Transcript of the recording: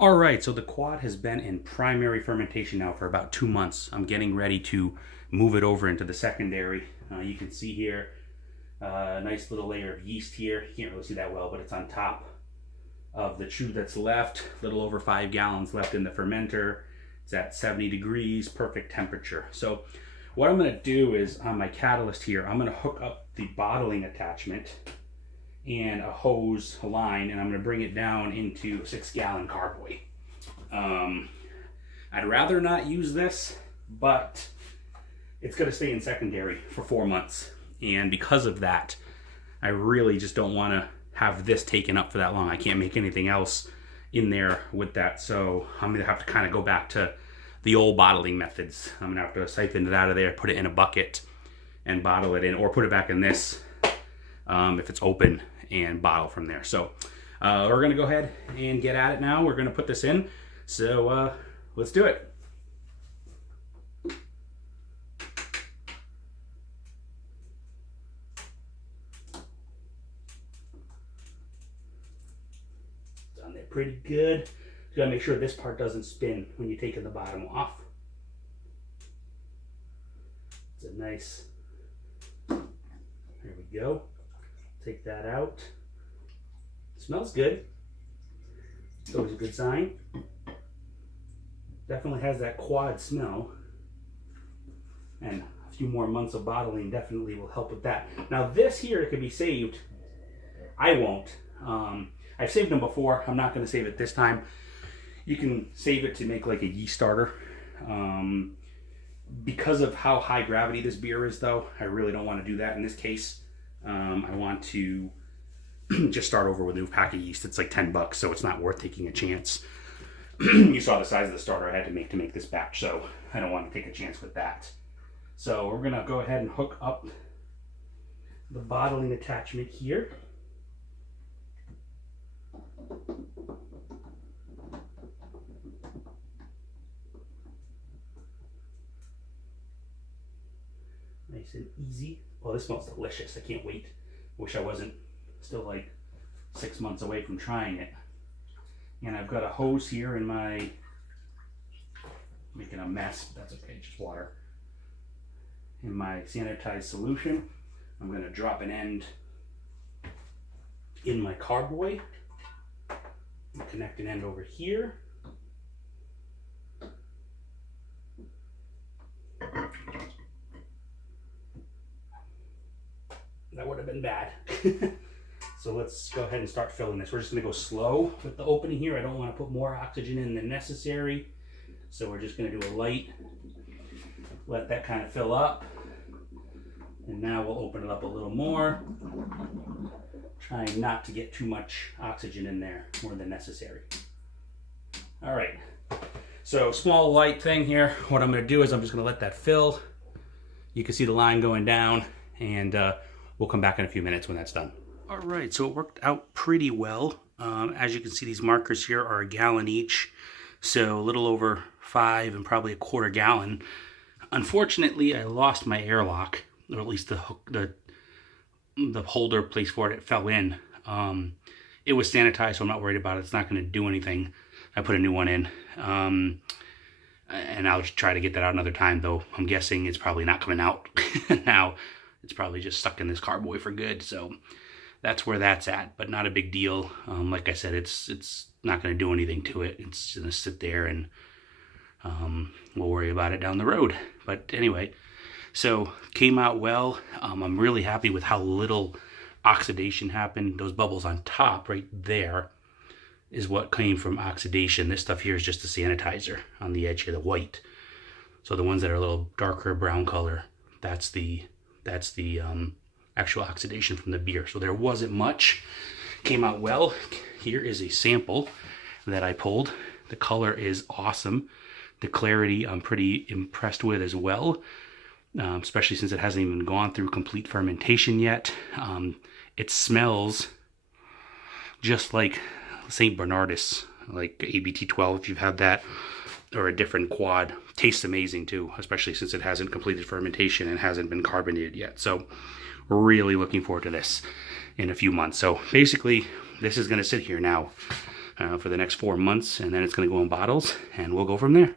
All right, so the quad has been in primary fermentation now for about 2 months. I'm getting ready to move it over into the secondary. You can see here a nice little layer of yeast here. You can't really see that well, but it's on top of the chew that's left. A little over 5 gallons left in the fermenter. It's at 70 degrees, perfect temperature. So what I'm gonna do is on my Catalyst here, I'm gonna hook up the bottling attachment and a hose, a line, and I'm gonna bring it down into a 6-gallon carboy. I'd rather not use this, but it's gonna stay in secondary for 4 months. And because of that, I really just don't wanna have this taken up for that long. I can't make anything else in there with that. So I'm gonna have to kind of go back to the old bottling methods. I'm gonna have to siphon it out of there, put it in a bucket and bottle it in, or put it back in this if it's open, and bottle from there. So we're gonna go ahead and get at it now. We're gonna put this in. So let's do it. Done there pretty good. You gotta make sure this part doesn't spin when you're taking the bottom off. It's a nice, there we go. Take that out. Smells good. It's always a good sign. Definitely has that quad smell. And a few more months of bottling definitely will help with that. Now this here can be saved. I won't. I've saved them before. I'm not going to save it this time. You can save it to make like a yeast starter. Because of how high gravity this beer is though, I really don't want to do that in this case. I want to just start over with a new pack of yeast. It's like $10, so it's not worth taking a chance. You saw the size of the starter I had to make this batch, so I don't want to take a chance with that. So we're gonna go ahead and hook up the bottling attachment here. Nice and easy. Oh, this smells delicious. I can't wait. Wish I wasn't still like 6 months away from trying it. And I've got a hose here in my, making a mess, but that's okay, just water. In my sanitized solution, I'm gonna drop an end in my carboy. Connect an end over here. That would have been bad. So let's go ahead and start filling this. We're just gonna go slow with the opening here. I don't want to put more oxygen in than necessary. So we're just gonna do a light, let that kind of fill up. And now we'll open it up a little more. Trying not to get too much oxygen in there, more than necessary. All right, so small light thing here. What I'm gonna do is I'm just gonna let that fill. You can see the line going down, and we'll come back in a few minutes when that's done. All right, so it worked out pretty well. As you can see, these markers here are 1 gallon each, so a little over 5 and probably 1/4 gallon. Unfortunately, I lost my airlock, or at least the hook, the holder place for it fell in. It was sanitized, so I'm not worried about it. It's not going to do anything. I put a new one in, and I'll just try to get that out another time, though I'm guessing it's probably not coming out now. It's probably just stuck in this carboy for good, so that's where that's at, but not a big deal. Like I said, it's not going to do anything to it. It's going to sit there, and we'll worry about it down the road. But anyway, so came out well. I'm really happy with how little oxidation happened. Those bubbles on top right there is what came from oxidation. This stuff here is just a sanitizer on the edge here, the white. So the ones that are a little darker brown color, that's the actual oxidation from the beer. So there wasn't much. Came out well. Here is a sample that I pulled. The color is awesome. The clarity I'm pretty impressed with as well, especially since it hasn't even gone through complete fermentation yet. It smells just like St. Bernardus, like ABT12 if you've had that, or a different quad. Tastes amazing too, especially since it hasn't completed fermentation and hasn't been carbonated yet. So we're really looking forward to this in a few months. So basically, this is going to sit here now for the next 4 months, and then it's going to go in bottles, and we'll go from there.